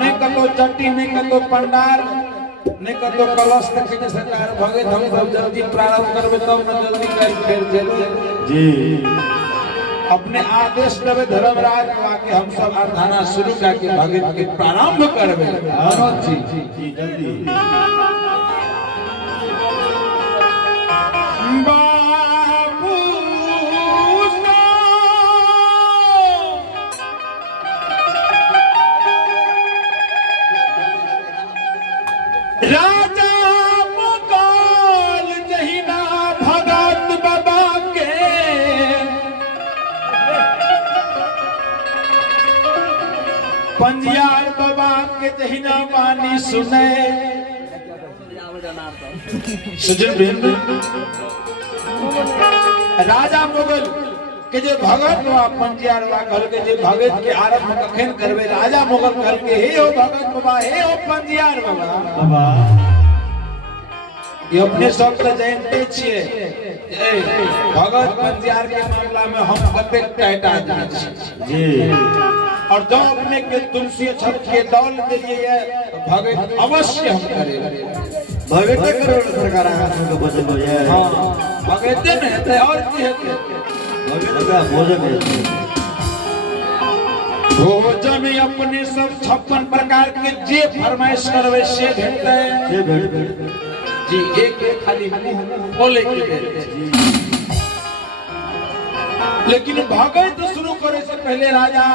नहीं कतो चट्टी नहीं कतो पंडाल नहीं कतो कलश तक के सरकार भगे हम सब जल्दी प्रारंभ करबे तब न जल्दी कर फिर चलो जी अपने आदेश देवे धर्मराज के हम सब आराधना शुरू करके भगत के प्रारंभ करबे अनुज जी जल्दी राजा मुगल जहिना भगत बाबा के पंजियार बाबा के जहिना वाणी सुने राजा मुगल के जे भगत बा पंजियार बा कहल के जे भगत के आरंभ कखन करबे राजा मुगल कहल के हे हो भगत बाबा हे हो पंजियार बाबा ये अपने सब के जानते छिए भगत पंजियार के मामला में हम कतेक टाटा जी और जो अपने के तुलसी छत के दौल दिए भगत अवश्य हम करेंगे भगत करोड़ सरकार आसन को बचल हो जाए हां भगत में है और की है भगत का भोजन है भोजन में अपने सब 56 प्रकार के जे फरमाइश करवे से भेटते ये भेट जी एक खाली बोले के देते लेकिन भगत शुरू करे से पहले राजा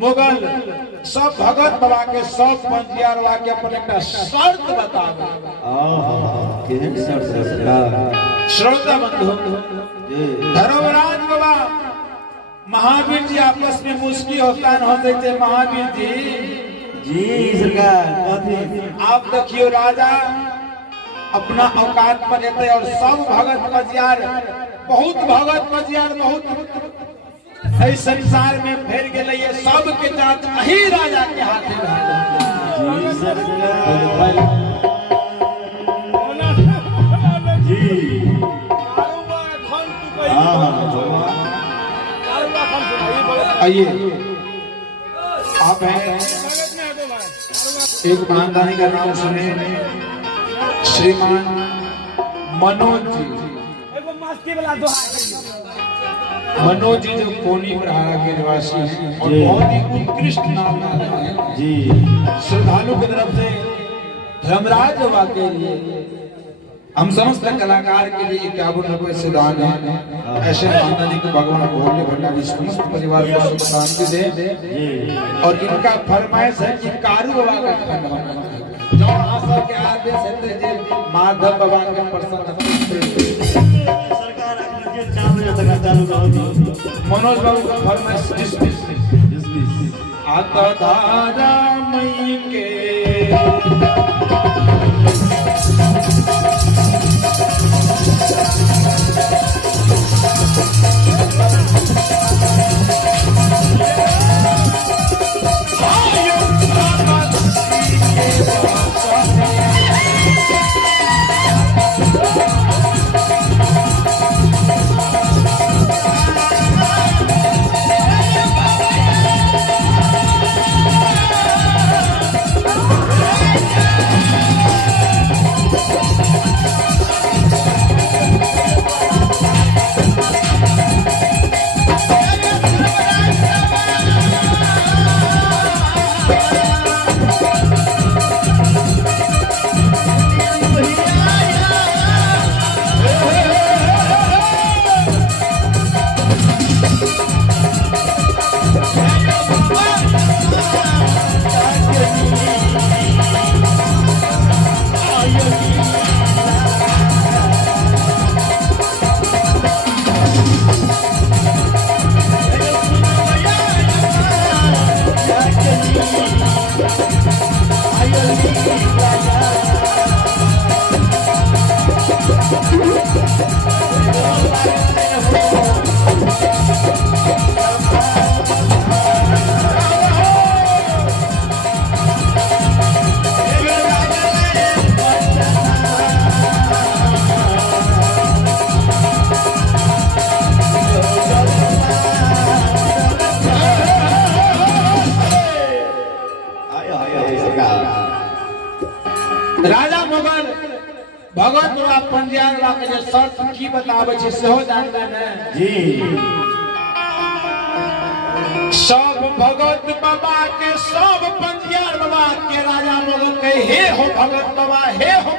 मुगल सब भगत बाबा के सब पंजियार बाबा के अपन एक शर्त बतावे केहन शर्त सरकार श्रोता बंधु धर्मराज बाबा महावीर जी आपस में मुश्किल होता न होते थे महावीर जी सरकार आप देखियो राजा अपना औकात पर रहते और सब भगत पंजियार बहुत इस संसार में फैल गए ये सब के जात ही राजा के हाथ आइए आप हैं एक महादानी का नाम सुने श्रीमान मनोज जी मनोज जी जो कोनी ब्रहारा के निवासी हैं और बहुत ही उत्कृष्ट नाम है जी श्रद्धालु की तरफ से धर्मराज बाबा के लिए हम समस्त कलाकार के लिए 51 से दान है ऐसे मानदानी को भगवान भोले भंडारी समस्त परिवार को सुख शांति दे और इनका फरमाइश है कि कारू बाबा का खंड होना जो आशा के आदेश है जे माधव बाबा के प्रसन्न मनोज बाबू का फरमाइश जिस आता धारा मई के राजा मुगल भगत बाबा पंजियार बाबा के जे शर्त की बताबै छै सेहो जानबै ने जी सब भगत बाबा के सब पंजियार बाबा के राजा मुगल के हे हो भगत बाबा हे हो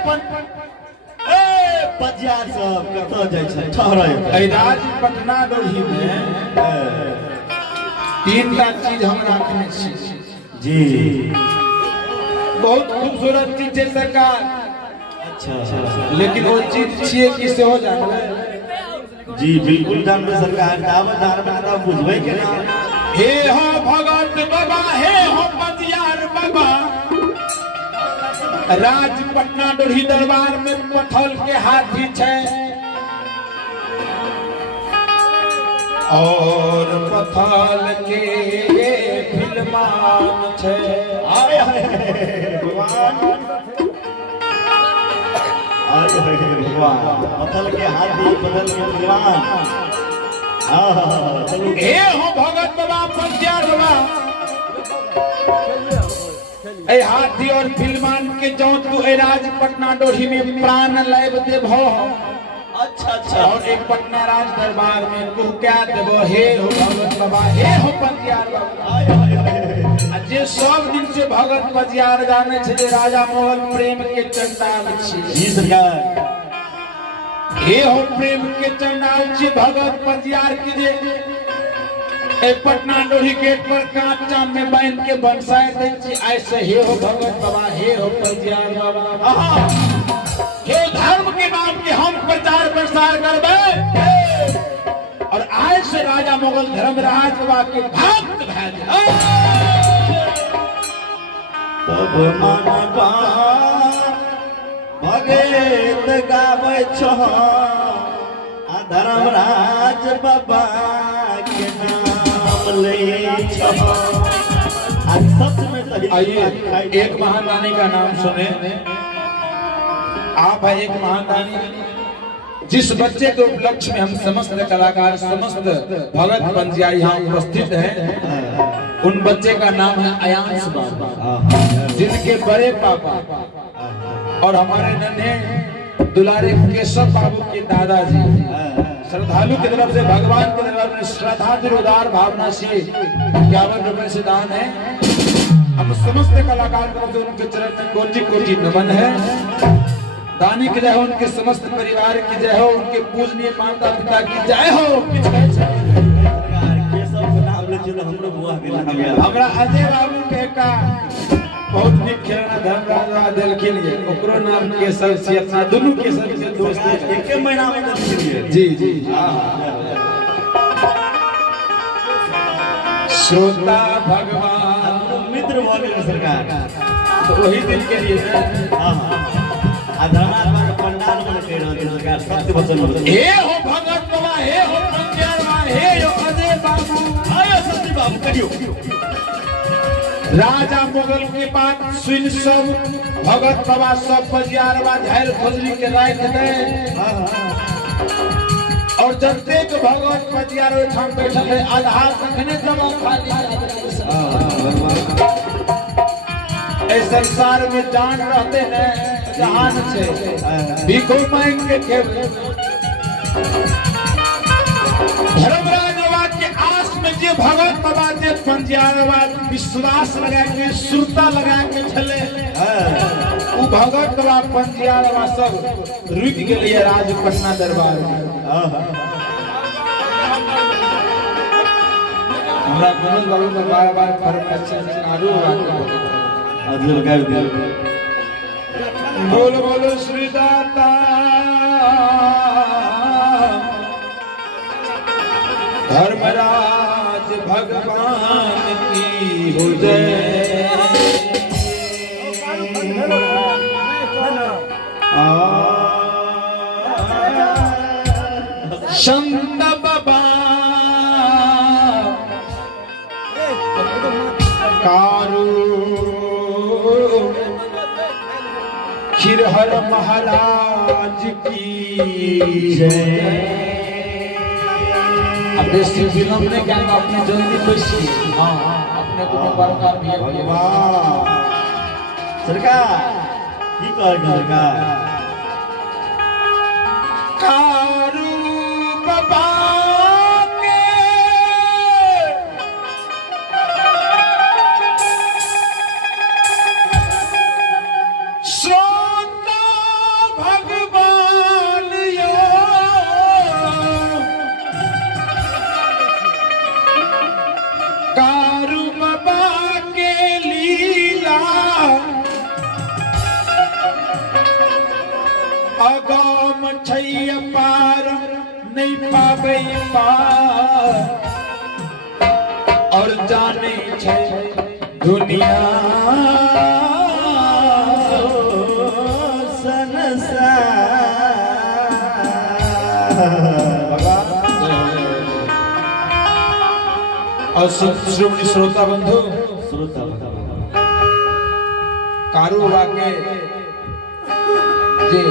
पंजियार सब कतऽ जाइ छै ठहरै राज पटना डोरी में तीनटा चीज हम रखने छी जी बहुत खूबसूरत चीज है सरकार अच्छा लेकिन वो चीज छिए कि सेहो जानबै जी बिल्कुल जानबै सरकार दावा दारमादा बुझबै के ना हे हो भगत बाबा हे हो पंजियार बाबा राज पटना डोरी दरबार में पथल के हाथी छै और पथल के फिल्मान छै आय भगवान भगवान पथल के हाथी पथल के भगवान हे हो भगत बाबा पंजियार बाबा ए हाथी और फिल्मान के जो तू राज पटना डोरी में प्राण लैब देबो अच्छा अच्छा और एक पटना राज दरबार में तू क्या देबो हे हो भगत बाबा हे हो पंजियार बाबा जे सब दिन से भगत पंजियार जाने छे जे राजा मोहन प्रेम के चंडाल छी जी सरकार हे हो प्रेम के चंडाल छी भगत पंजियार के जे ए पटना डोरी गेट पर कांच चाम में बांध के बनसाए दै छी ऐसे हे हो भगत बाबा हे हो पंजियार बाबा हे धर्म के नाम के हम प्रचार प्रसार करबे और आज से राजा मुगल धर्मराज बाबा के भक्त भए जाए तब मनवा भगत गाबै छो आ धर्मराज बाबा के नाम ले छो आज सच में सही आइए एक महान रानी का नाम सुने आप है एक महान रानी जिस बच्चे के उपलक्ष्य में हम समस्त कलाकार समस्त भगत पंजिया यहाँ उपस्थित हैं उन बच्चे का नाम है अयांश बाबा जिनके बड़े पापा और हमारे नन्हे दुलारे केशव बाबू के दादाजी श्रद्धालु की तरफ से भगवान की तरफ से श्रद्धा उदार भावना से 51 रुपए से दान है हम समस्त कलाकार की तरफ से उनके चरण में कोटि कोटि नमन है दानी की जय हो उनके समस्त परिवार की जय हो उनके पूजनीय माता पिता की जय हो हमरा अजय बाबू के का बहुत नीक खेलना धर्मराज बाबा देलखिन ये ओकरो नाम केशव छी अपना दुनू केशव के दोस्त एक महीना में देलखिन जी जी श्रोता भगवान मित्र भ गेल सरकार तो वही दिन के लिए हां धर्मराज बाबा पंडाल में कह रहल सरकार सत्य वचन हे हो भगत बाबा हे हो पंजियार बाबा हे हो अजय बाबू आयो सत्य बाबू करियो राजा मुगल के बाद सुन सब भगत बाबा सब पंजियार बाबा झाइल खोजरी के राख दे और जतेक भगत पंजियार ओइ ठाम बैठल है आधार रखने जगह खाली ए संसार में जान रहते न जहान से भीखो मांग के खेबे धर्मराज बाबा के आस में जे भगत बाबा जे पंजियार बाबा विश्वास लगा के सुरता लगा के चले वो भगत बाबा पंजियार बाबा सब रुक गेलिए राज पटना दरबार में हमरा मनोज बाबू के बार-बार परमेश्वर से आरू अजल गाय दिया बोलो बोलो श्री दाता धर्मराज भगवान की हो जय संत बाबा कारू खिरहर महाराज की जय। अब देसी फिल्म ने क्या अपनी जल्दी खुशी अपने को बड़का भी सरकार की कहल का कारू बाबा के श्रोता भगवान यो कारू बाबा के लीला अगम छैय पार नहीं पावे पार और जाने छै दुनिया और श्रोमणी श्रोता बंधु श्रोता कारू वाके जे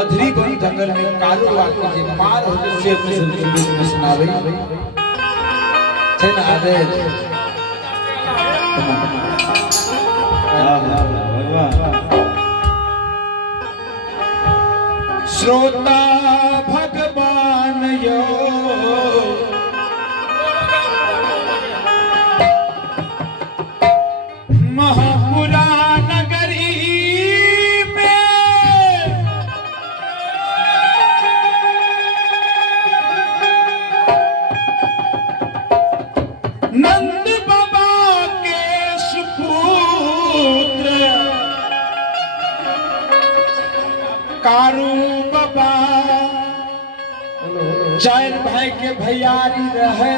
अधरी वन जंगल में कारू वाके जे मार हो से अपने जिंदगी में सुनावे छे ना आदे श्रोता भगवान यो महापुरा नगरी में नंद बाबा के सुपुत्र कारू बाबा चार भाई के भैयारी रहे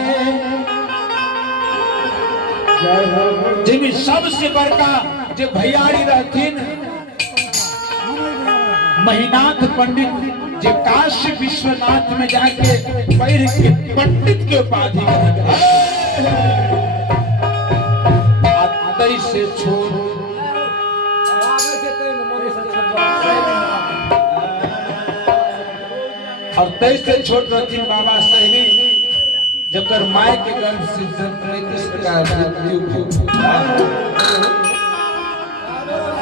जिनमें सबसे बड़का जो भैयारी रहथिन महीनाथ पंडित जो काशी विश्वनाथ में जाके पढ़ के पंडित के उपाधि से छोड़ और 23 से छोड़ रहथिन बाबा सही जब कर माय के गर्भ से जन्म का मृत्यु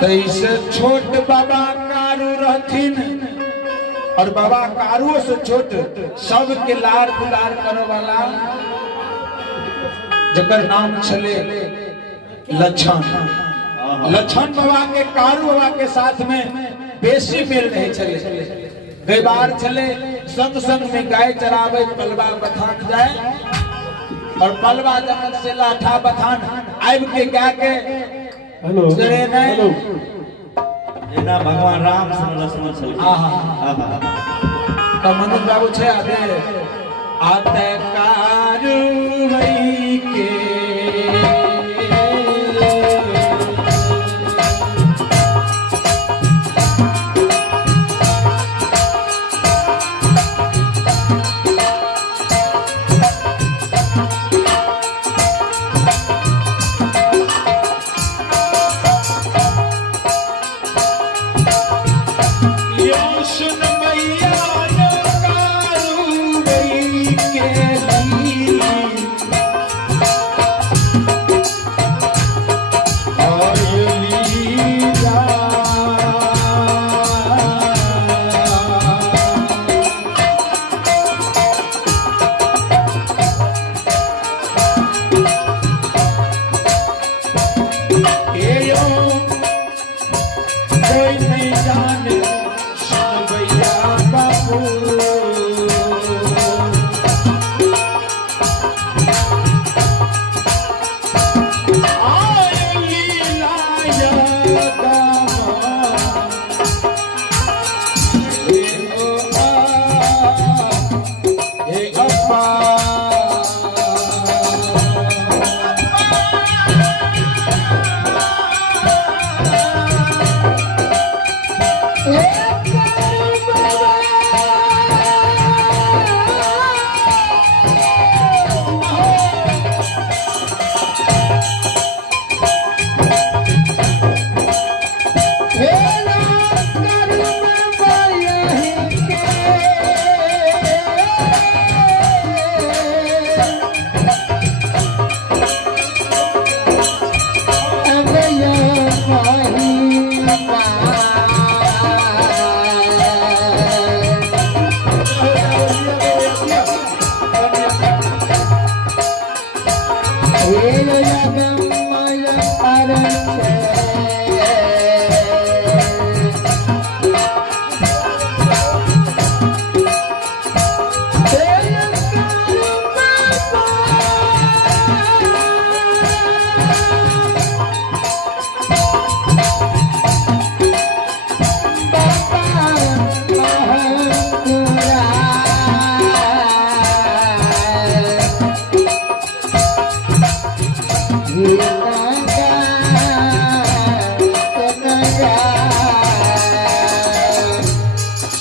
तैसे छोट बाबा कारू रहथिन और बाबा कारू से छोट सब के लार दुलार करो वाला जकर नाम छले लक्षण लक्षण बाबा के कारू बाबा के साथ में बेसी मेल नहीं चले कई बार चले संग संग में गाय चरावे पलवा बथान जाए और पलवा जमन से लाठा बथान आइब के गा के हेलो चढ़े नहीं एना भगवान राम से लक्ष्मण चल तो मनोज बाबू छे आते कारू वही के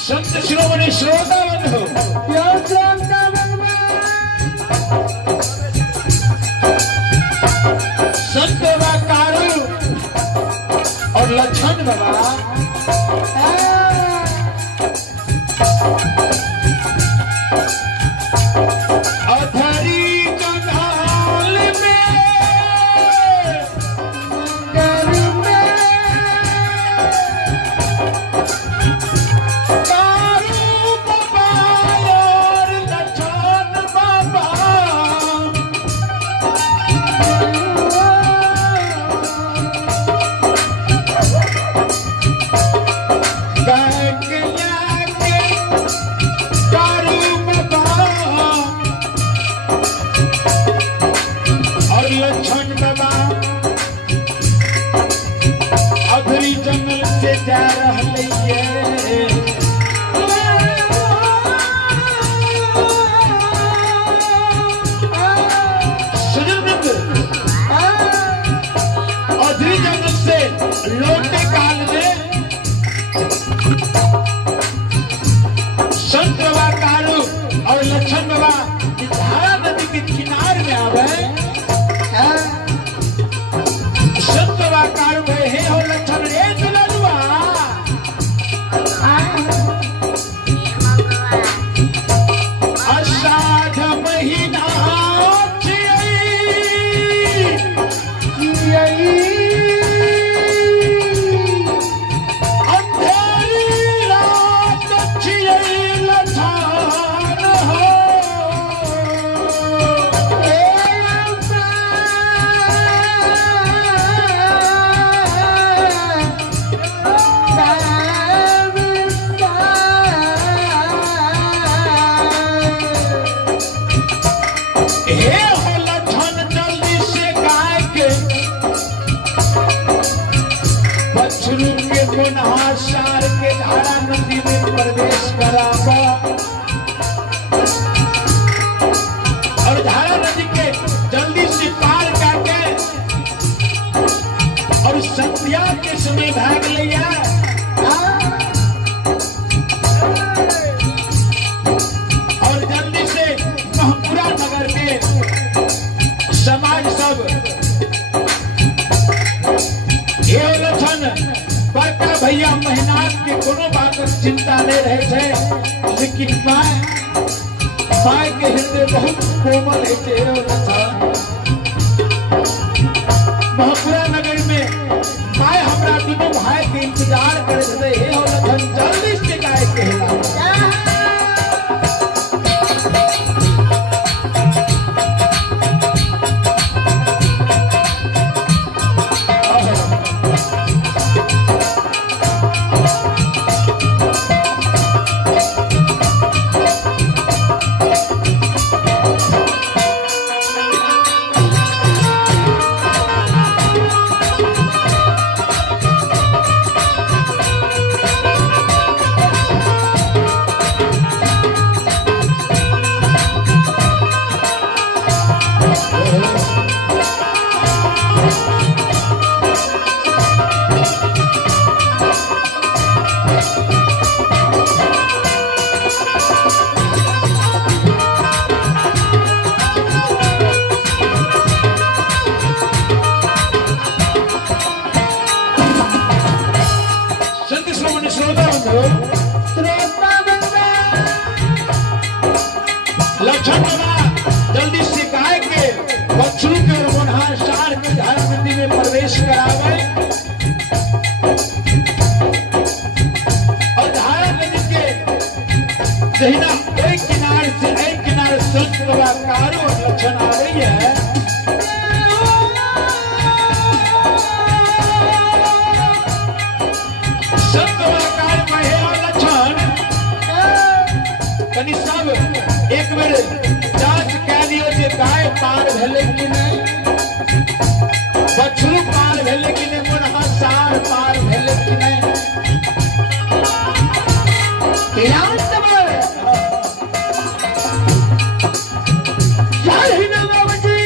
संत शिरोमणि श्रोता बंधु संत बाबा कारू और लक्षण बाबा अधरी कंगाल में अधरी जंगल से जा रही है अधरी जंगल से लौटने काल में संत बाबा कारू और लक्षण बाबा धारा नदी के किनारे में आवे संत बाबा कारू भाई हे हो लक्षण रे दुलरुआ अषाढ़ महीना सार के धारा नदी में प्रवेश करावा और धारा नदी के जल्दी से पार करके और संध्या के समय भाग लिया और जल्दी से महपुरा नगर में समाज सब बड़का भैया मेहनत के कोनो बात चिंता नहीं रहे थे लेकिन माय के हृदय बहुत कोमल है महपुरा नगर में माय हमरा दोनों भाई के इंतजार करे हे हो लखन जल्दी से गाय के लक्षण बाबा जल्दी से गाय के बछरू के और मोनहार सार के धारा नदी में प्रवेश करावे और धारा नदी के जहिना एक किनारे से एक किनारे संत बाबा कारू और लक्षण आ रही है जांच कह लियो जे गाय पार भेले कि नहीं, बछरू पार भेले कि नहीं, मुनहा सार पार भेले कि नहीं। इलाज तमाम यार ही ना बाबूजी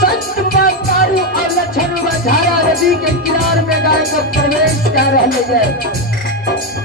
संत मातारू और लक्षण झारा नदी के किनार में गाय को प्रवेश कर रहे हैं।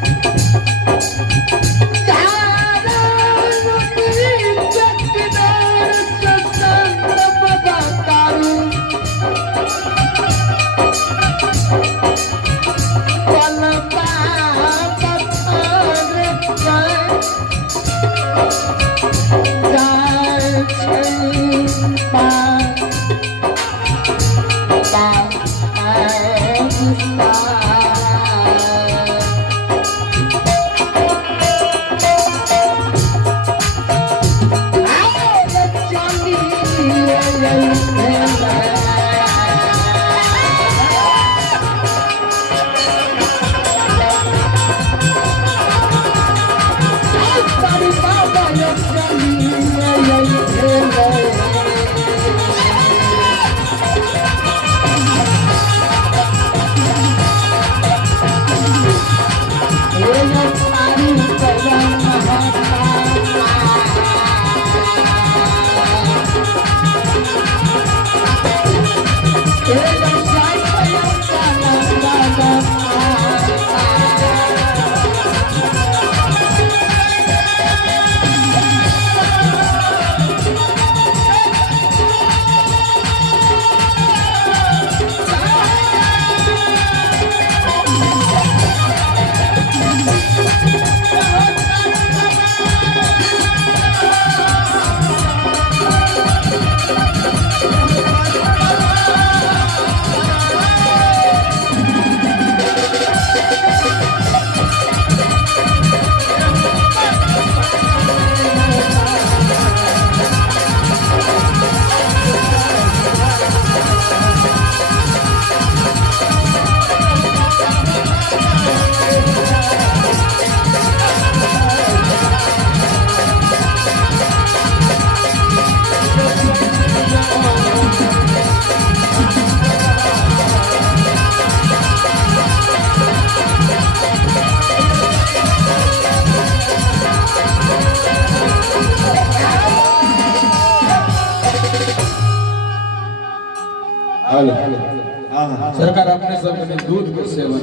सरकार अपने सब दूध के सेवन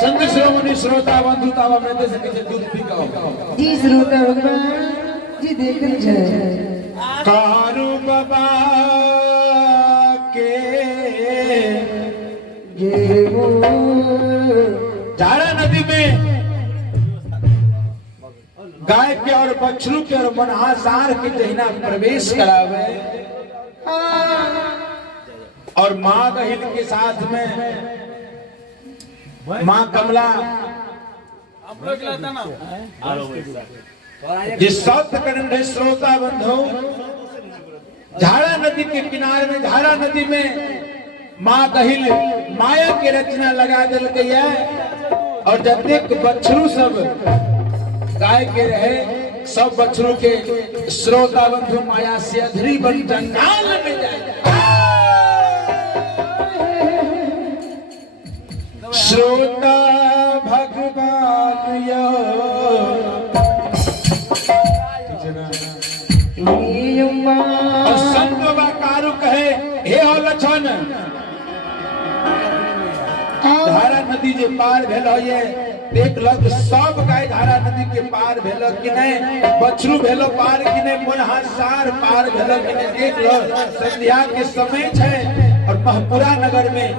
संत श्रोमणी श्रोता बंधु तावा में देश के दूध पी का जी श्रोता भगवान जी देखन छै कारू बाबा के ये वो झारा नदी में गाय के और बछरू के और मनहासार के जहिना प्रवेश करावे और माँ गहिल के साथ में माँ कमला जिस सौत कंठे श्रोता बंधु झारा नदी के किनारे में झारा नदी में माँ गहिल माया की रचना लगा दिल गई है और जब बछरू सब गाय के रहे सब बछरू के श्रोता बंधु माया से अधरी बड़ी जंगाल में जाए श्रोता भगवान यो और संत कारू कहे हे हो लक्षण धारा नदी जे पार भेल ये देख लो सब गाय धारा नदी के पार भेलो कि नहीं, बछरू भेलो पार कि नहीं, मुनहासार पार भेलो कि नहीं। देख लो संध्या के समय है और महपुरा नगर में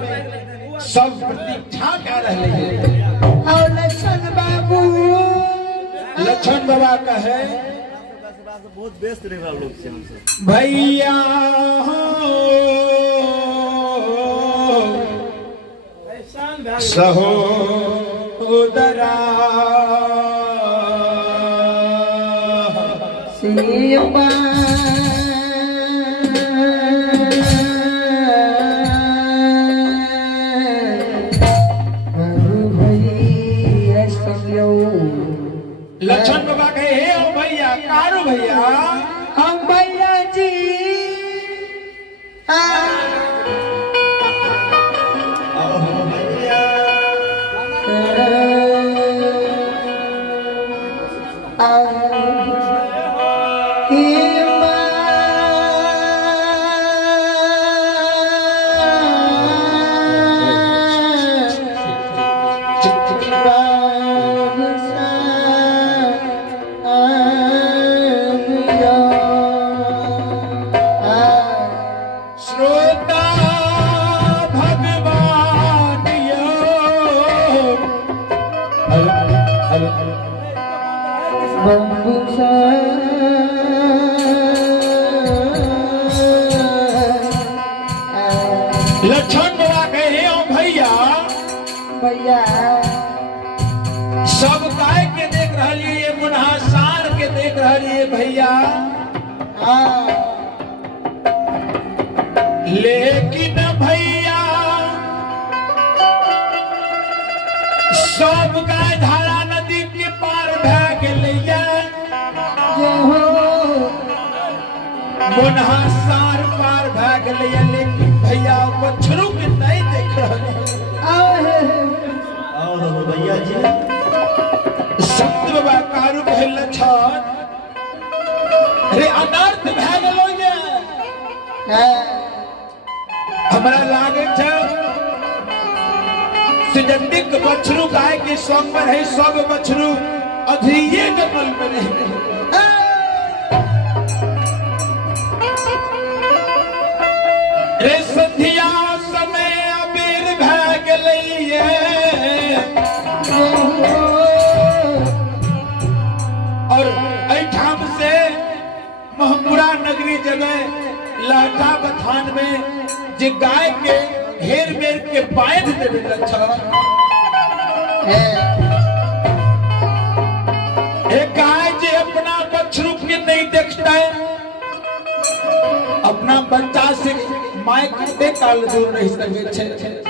सब प्रतीक्षा कर रहे हैं और लक्षण बाबू लक्षण बाबा का है बहुत व्यस्त रहे वाला लोग से हमसे भैया सहोदरा सेवा भैया हम भैया जी श्रोता भगवान लक्षण बड़ा कहे ओ भैया भैया सब गाय के देख रही ये मुन्हा सार के देख रही है भैया लेकिन भैया सब गाय धारा नदी के पार भै गेलैया मुन्हा सार पार भै गेलैया लेकिन भैया बछरू के नहीं देख रहे भैया जी सत्य बाबा कारू भेल लक्षण रे अनर्थ भै गेलो ये हमरा लागे छै सिजंतिक बछरू गाय के संग में रही सब बछरू अधीये जंगल में रही रे संधिया समय अबेर भै गेलैये और ऐठाम से महपुरा नगरी जगह लाटा बथान में जे गाय के घेर बेर के बांध देवे लक्षण गाय जे अपना बछरू के नहीं देखता है अपना बच्चा से माय कते काल दूर रह सके छे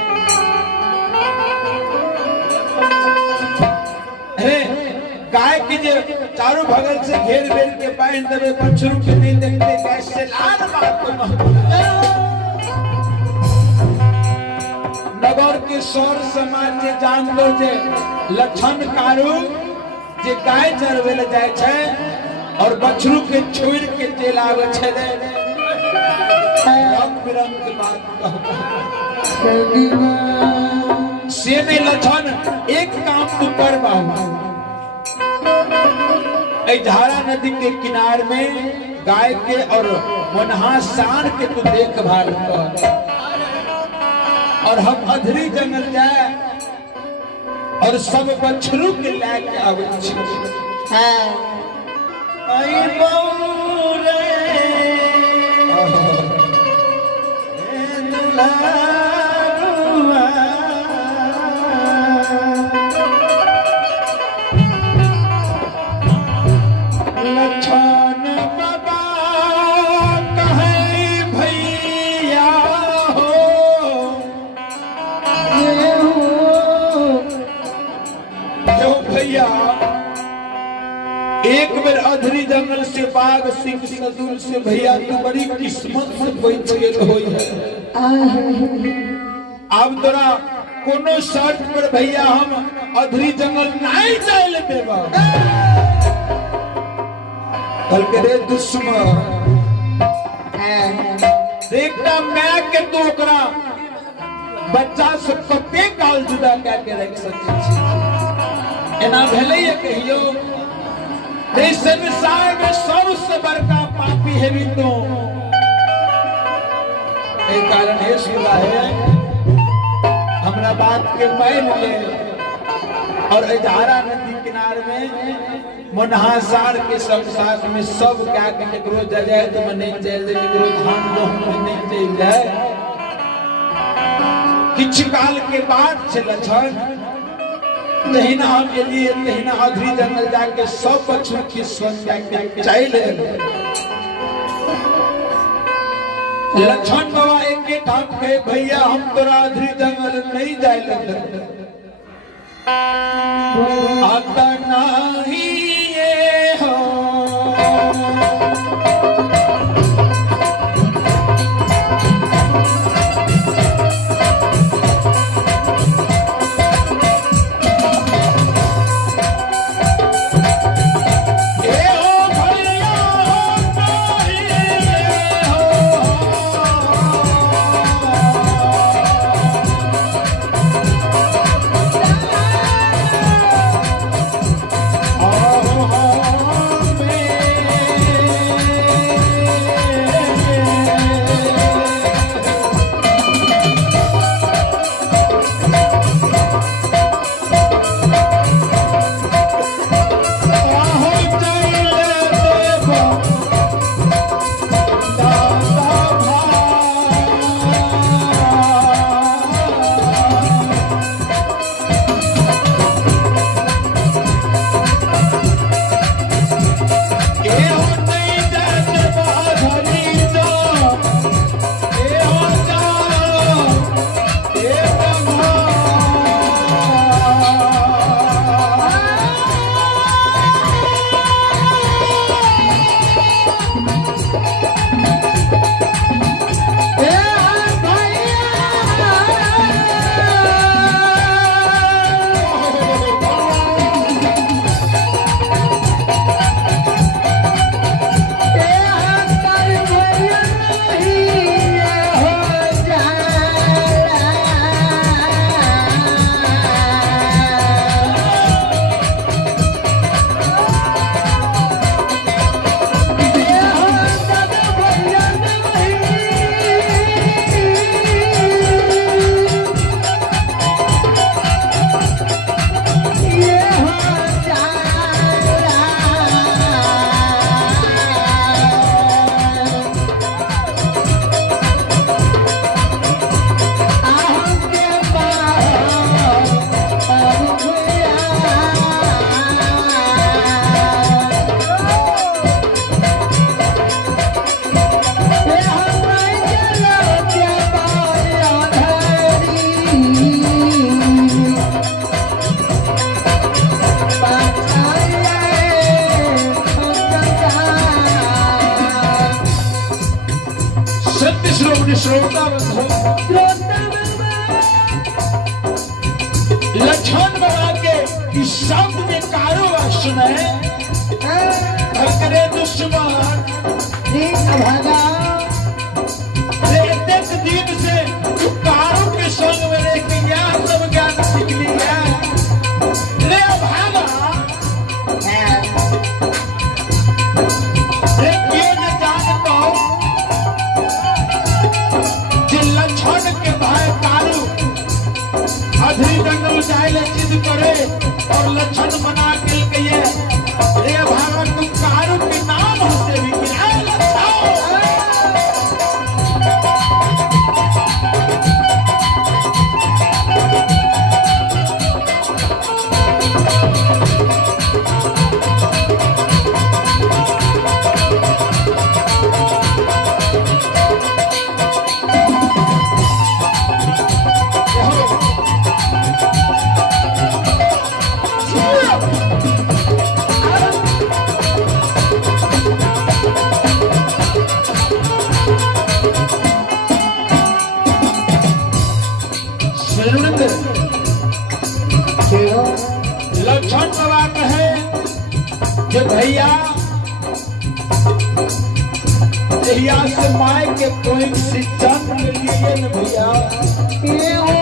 गाय के जे चारों बगल से घेर बेर के बांध देवे बछरू के नहीं देखते कैसे लाल बात को नगर के सौर समाज जे जान लो जे लक्षण कारू जे गाय चरवे ले जाय छे और बछरू के छोड़ के चल आवे छे रंग बिरंग के बात से में लक्षण एक काम तू कर बाबू धारा नदी के किनार में गाय के और मुन्हा सार के तू देखभाल कर और हम अधरी जंगल जाए और सब बछरू के लेके आवे छी आई बौरे दुलारुआ लक्षण बाबा कहे भैया हो क्यों भैया एक बेर अधरी जंगल से बाघ सिंह सदुल से भैया तू बड़ी किस्मत से बच गेल होई है अब तोरा कोनो शर्त पर भैया हम अधरी जंगल नहीं जाए देबा कल के रे दुश्मन देखता मैं के तू ओकरा बच्चा से कते काल जुदा कह के रख सकै छी एना भेलै ये कहियो रे संसार में सबसे बड़का पापी है भी तो एक कारण है सुला है हमरा बात के मान ले और धारा नदी किनारे में मुन्हासार के सब साथ में सब क्या के करो जजायत में नहीं चल जाए करो धान दोह में नहीं चल जाए किछ काल के बाद से लक्षण तहिना हम लिए तहिना अधरी जंगल जाके सब बच्चों की स्वस्थ के चले लक्षण बाबा एक के ठाम कहे भैया हम तोरा अधरी जंगल नहीं जाए लगे आता नहीं ये हो श्रोमणी श्रोता बंधु लक्ष्मण बाबा के इस शब्द में कारोबार सुने करे दुश्मन अभागा एक दिन से कारों के संग में रह के क्या सब ज्ञान सीख लिया रे भागा रे ये न जानता कि लक्ष्मण के भाई कारू अधरी जंगल जाए जिद करे और लक्षण बना के कहिए रे भागा तुम कारू के नाम से भी किराए लगाओ लक्ष्मण बाबा कहे कि भैया जहिया से माय के कोई से जन्म लिए न भैया ये हो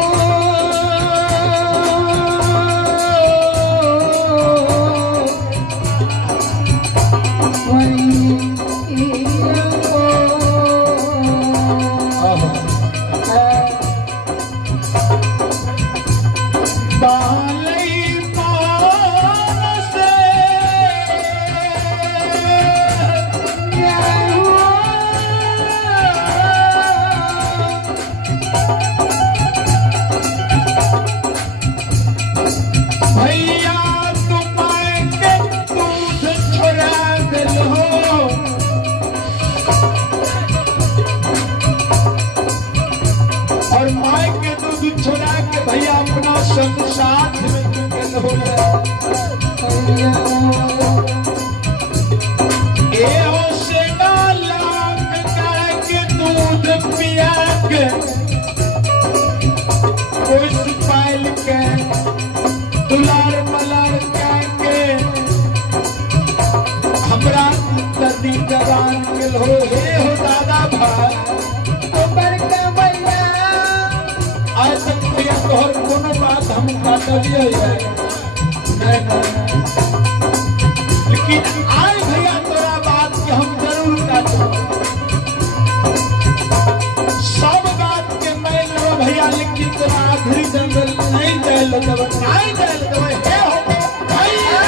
साथ में हो से लाख के दूध पिया के कुछ पायल के दुलार मलार के हमरा नदी जवान के हो हे हो दादा भाई बड़का भैया आज तक भैया तोहर कोनो बात हम काटलिए लेकिन आज भैया तोरा बात के हम जरूर काटब सब बात के मैं लो भैया लेकिन तोरा आखिरी जंगल नहीं जाए लो तब नहीं जाए लो तब हे हो भैया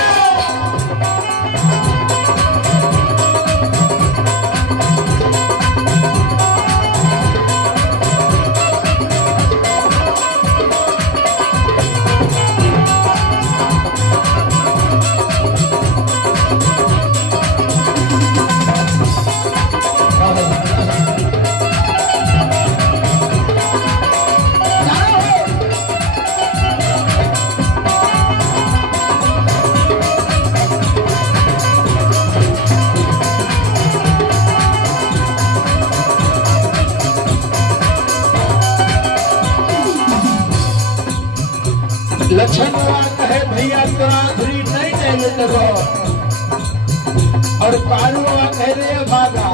लक्ष्मण बाबा कहे भैया तोरा धुरी नहीं जाए तब और कारू बाबा कह रहे भागा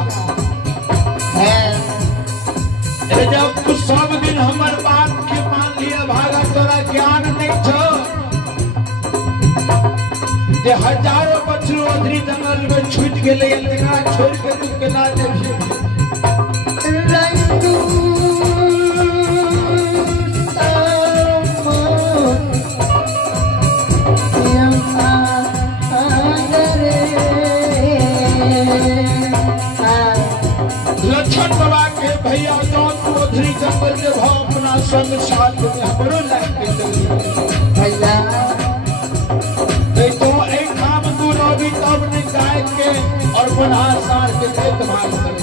जब कुछ सब दिन हमार बात के मान लिया भागा तोरा ज्ञान नहीं छो जे हजारों बच्चों अधरी जंगल में छूट गए छोड़ के तू केना देबी लक्ष्मण बाबा के भैया जौन चौधरी जंगल के भाव अपना संग साथ में हमरो लाग के भैया तो एक काम तू रवि तब ने गाय के और बना सार के देखभाल कर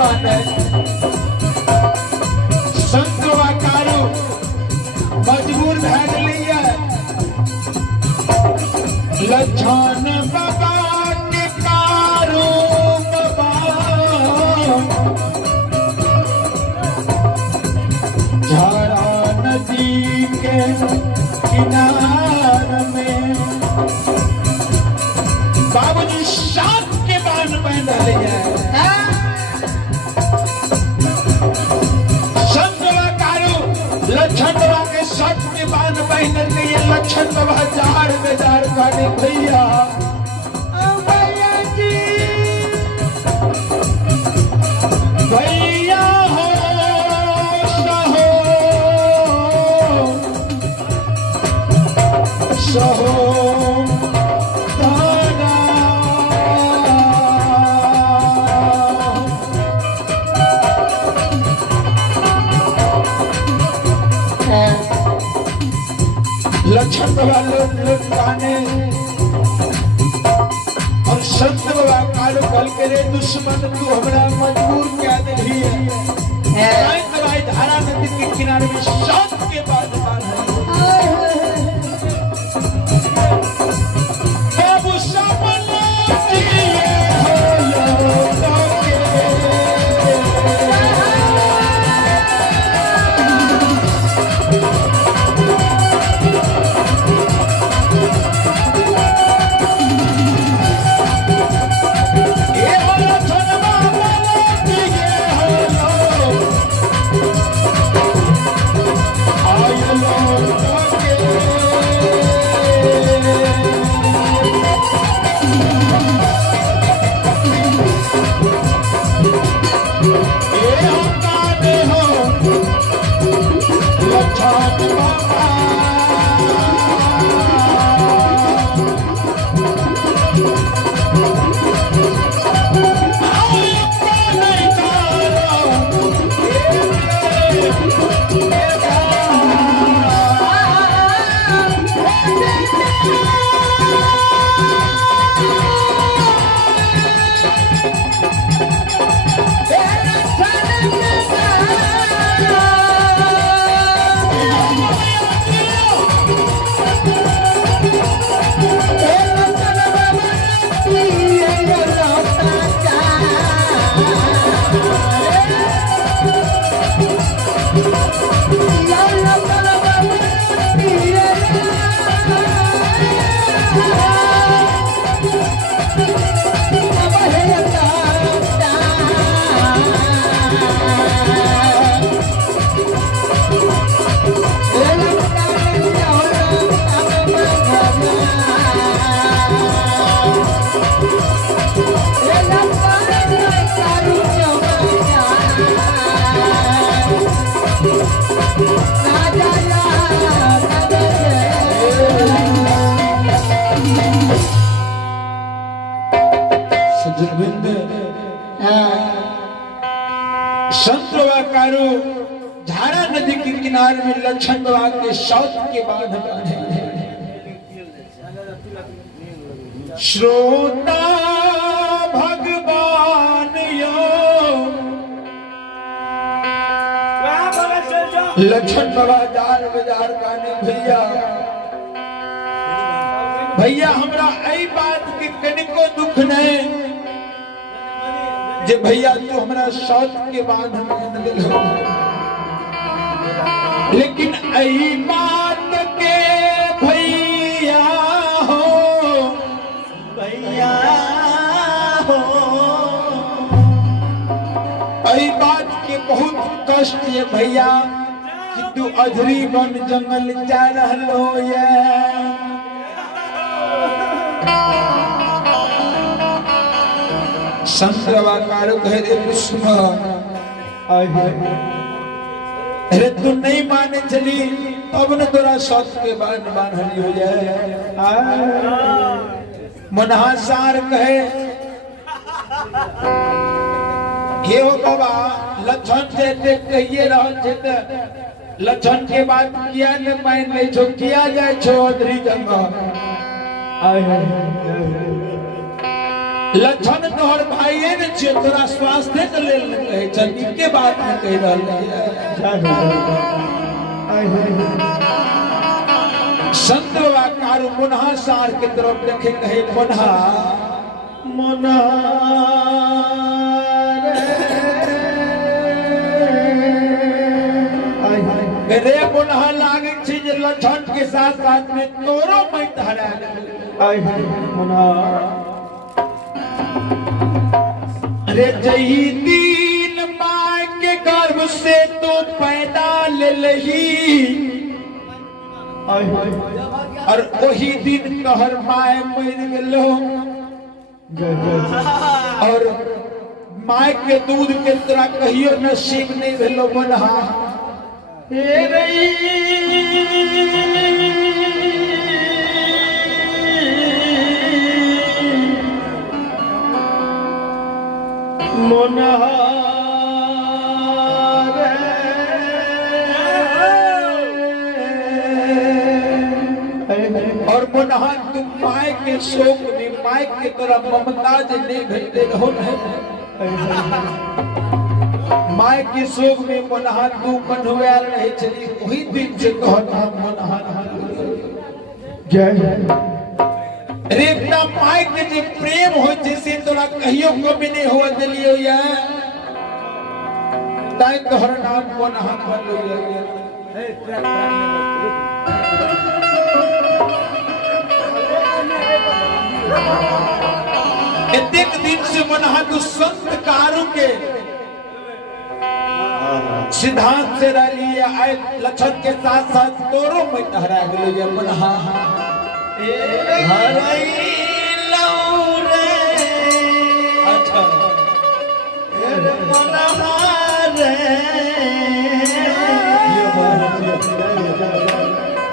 माने संत वाकारो मजबूर भए गेलिए लछन बाबा के कारो बाबा झारा नदी के किनार में बाबूजी सात के बांध पहन रहे हैं संत कारो लक्षण बाबा के सात के बांध पहन के ये लक्षण बाबा जार में जार काटे भैया जी भैया हो सहो लक्षण बाबा लोग गाने और संत बाबा कारो कल के रे दुश्मन तू हमरा मजबूर क्या नहीं है दवाई धारा नदी के किनारे में सात के बाद बाबू सामने संत बाबा कारो धारा नदी के किनारे में लक्षण बाबा के सात के बाद श्रोता भगवान यो लक्षण बाबा जार बाजार गाने भैया भैया हमरा आई बात के कनिको दुख नहीं जे भैया तू हमरा साथ के बाद हमें दिल हो लेकिन आई बात के भैया हो आई बात के बहुत कष्ट है भैया कि तू अधरी बन जंगल जा रहलो ये संत बाबा कारो कहे रे कृष्ण अरे तू नहीं माने चली अब न तोरा साथ के बाद बांधनी हो जाए मनहासार कहे हे हो बाबा लक्षण से कहिए रहो लक्षण के बाद किया न मान ले छो किया जाए छो अधरी जंगल लक्षण तोहर भाइये ने छियै, तोरा स्वास्थ्य के लेल न कहै छ, के बात में कह रहल संत बाबा कारू मुनहा सार के तरफ देखे कहे मुनहा मुनहा रे मुनहा लागे छी जे लक्षण के साथ साथ में तोरो मैत हरा अरे जही दिन माय के गर्भ से तो पैदा ले लही और वही दिन तोहर माय मर गेलो और माय के दूध के तोरा कहियो नसीब नहीं भेलो मुनहा हे मुनहा और मुनहा तुम माय के शोक में माय के तोरा ममता जे नहीं भेटते रहो माय के शोक में मुनहा तू मनहुआल रहे चली वही दिन से कहता मुनहा जय रे एकटा माय के जे प्रेम हो जैसे तोरा कहियो कभी नहीं हो दिलियो या ताई तोहर नाम मुनहा भलो इतने दिन से मुनहा तू संत कारू के सिद्धांत से रही आए लक्षण के साथ साथ तोरो में हरा गेलो ये मुनहा अच्छा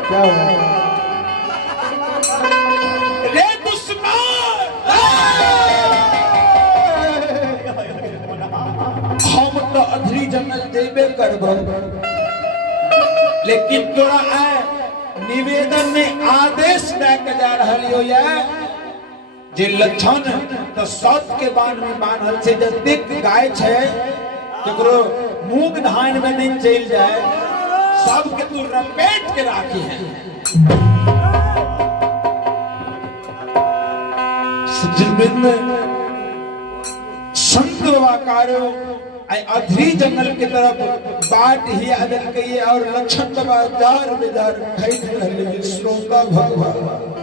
क्या हुआ रे दुश्मन हम तो अधरी जंगल देवे करबो लेकिन तोरा आए निवेदन में आदेश दे के जा रहलियो या जे लक्षण तो सत के बाण में बांधल से जतेक गाय छे केकरो मूंग धान में नहीं चल जाए सब के तू रपेट के राखी है जिन में संत बाबा कारो अधरी जंगल की तरफ बाट ही अदल कहिए और लक्षण बाबा जार बेजार खरीद रहे श्रोता भगवान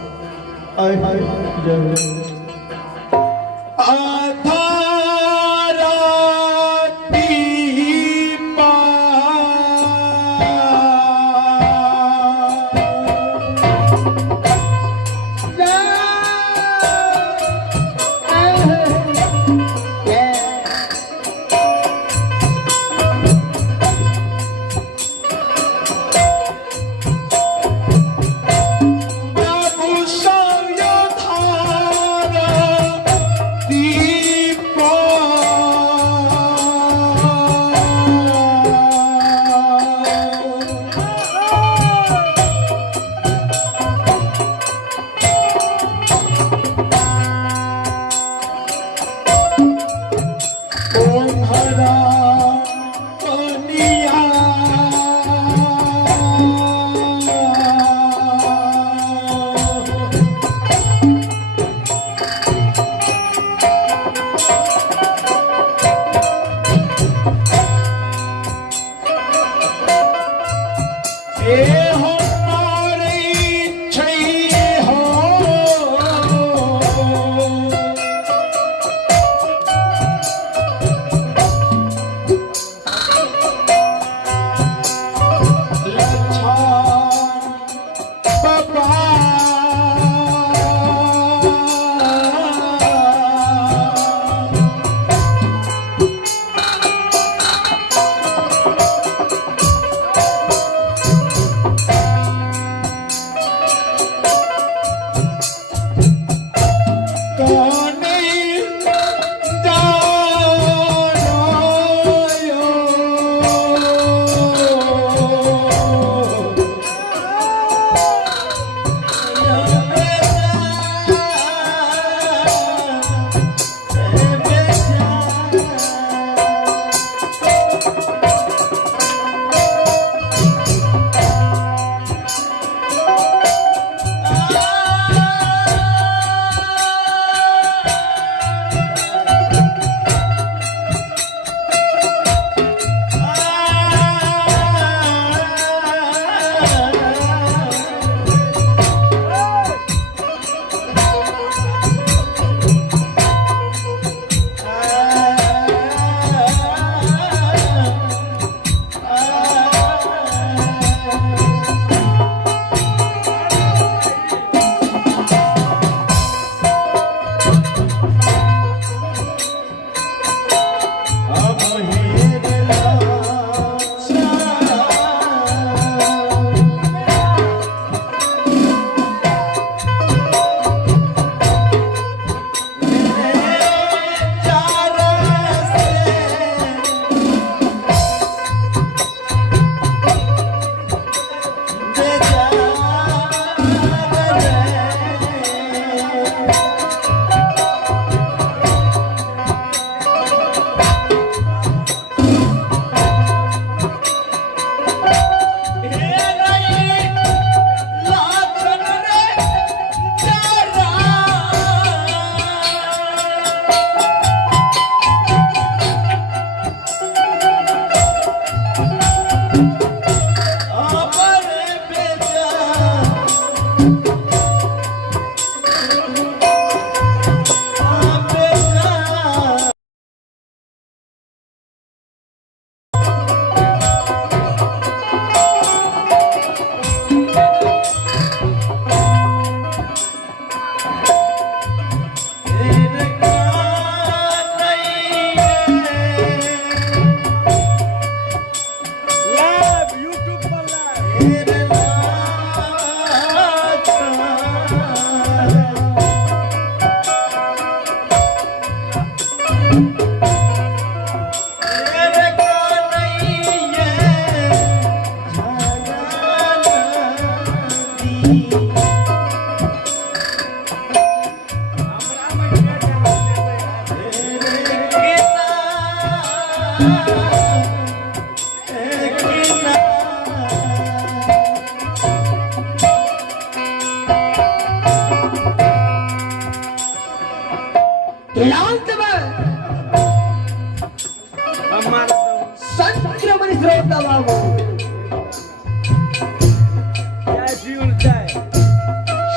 संक्रमण श्रोता बाबू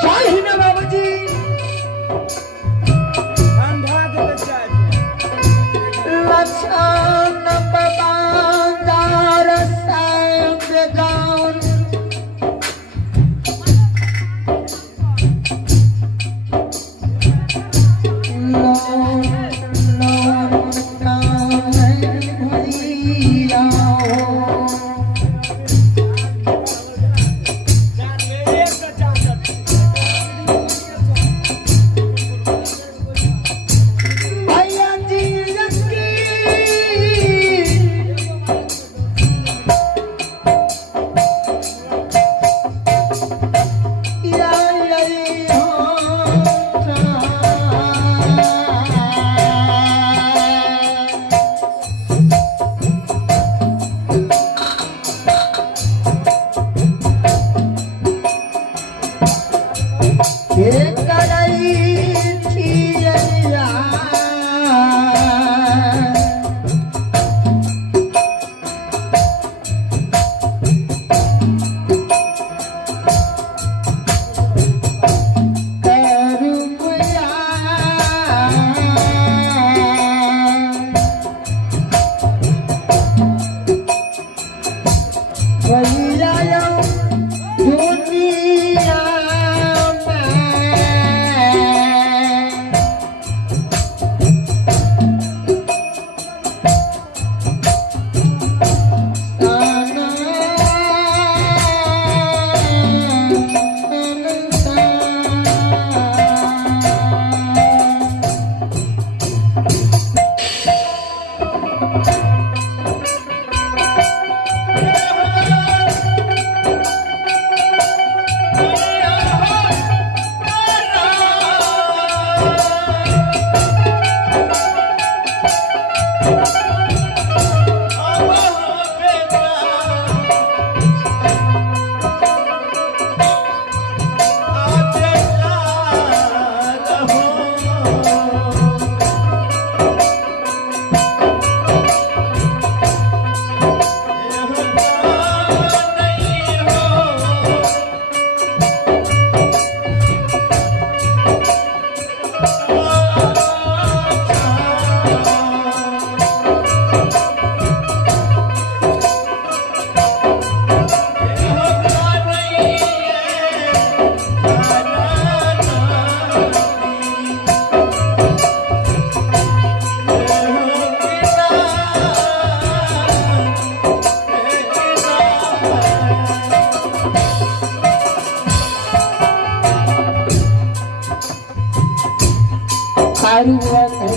शाही ना बाबू जी लक्षण बाजार से गाउन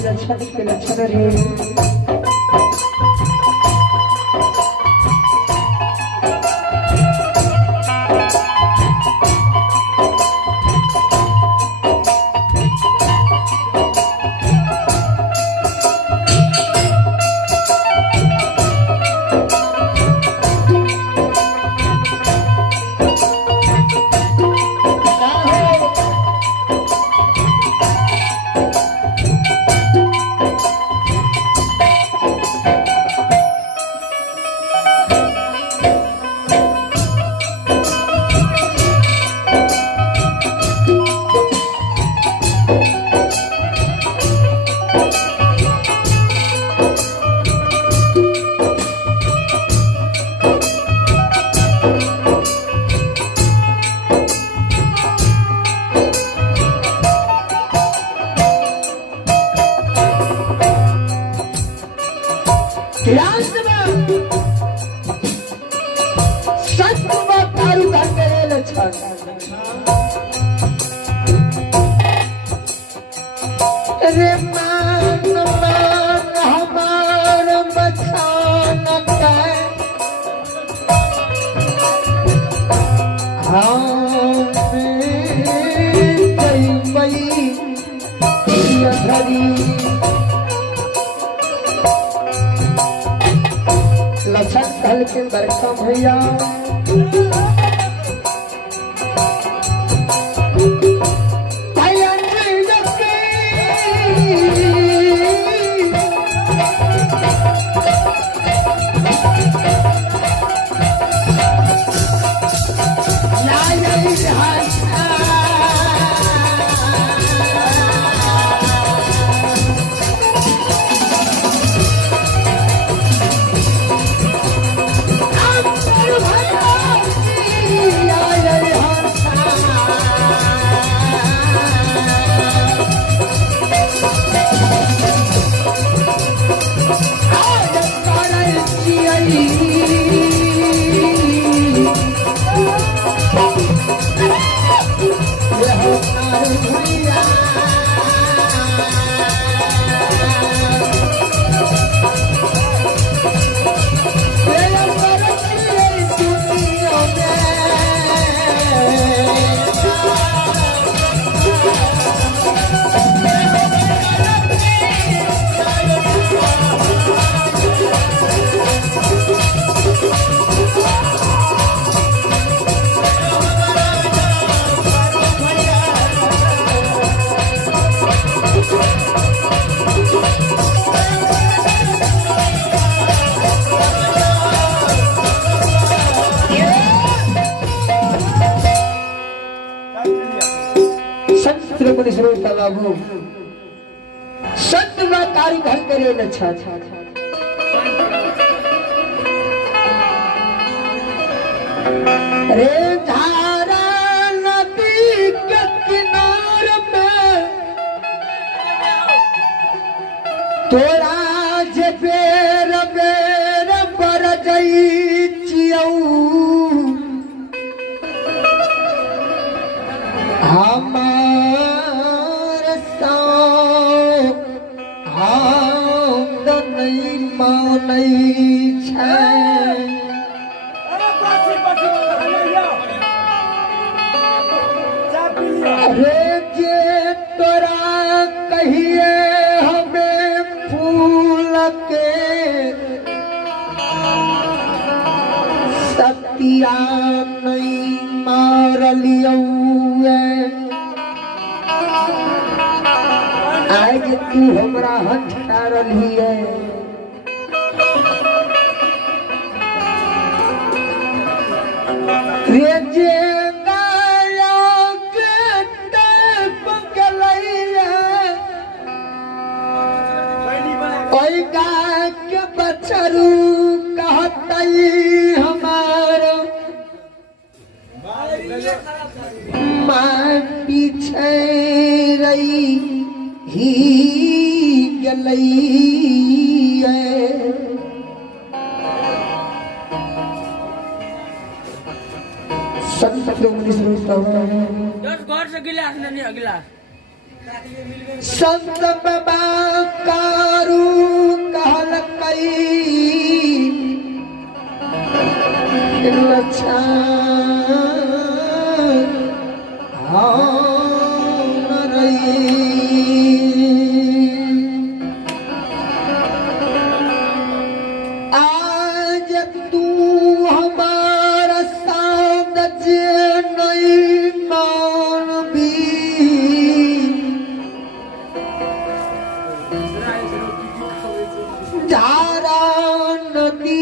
लक्षण के लक्षण रे रे मान मान हमार बचान हाँ धरी लक्षण कहल के बरका भैया बाबू सत्य में कारी भर करे अच्छा रे धारा नदी के किनारे में तोरा जे बेर बेर बर गई चियऊ अरे जे तोरा कहिए हमें फूल के सतिया नहीं मार लियो आज तू हमरा हथियार लिए रे जे के बचरू कहतई हमार माँ पीछे रही ही गलई संत बाबा कारू कहल कई आज तू हमारा सामने नहीं मान भी धारा नदी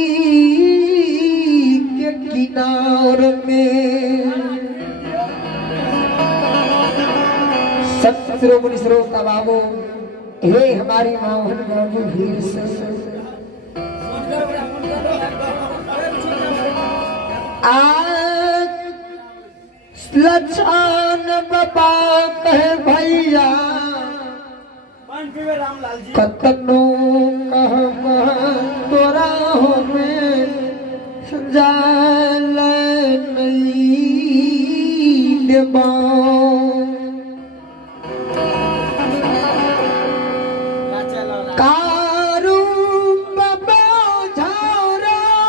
के किनार में सत्सरोमणि श्रोता बाबू हे हमारी मोहन बाबू भीर से आज लक्षण बाबा कहे भैया कतनो तोरा में जाल नहीं देबा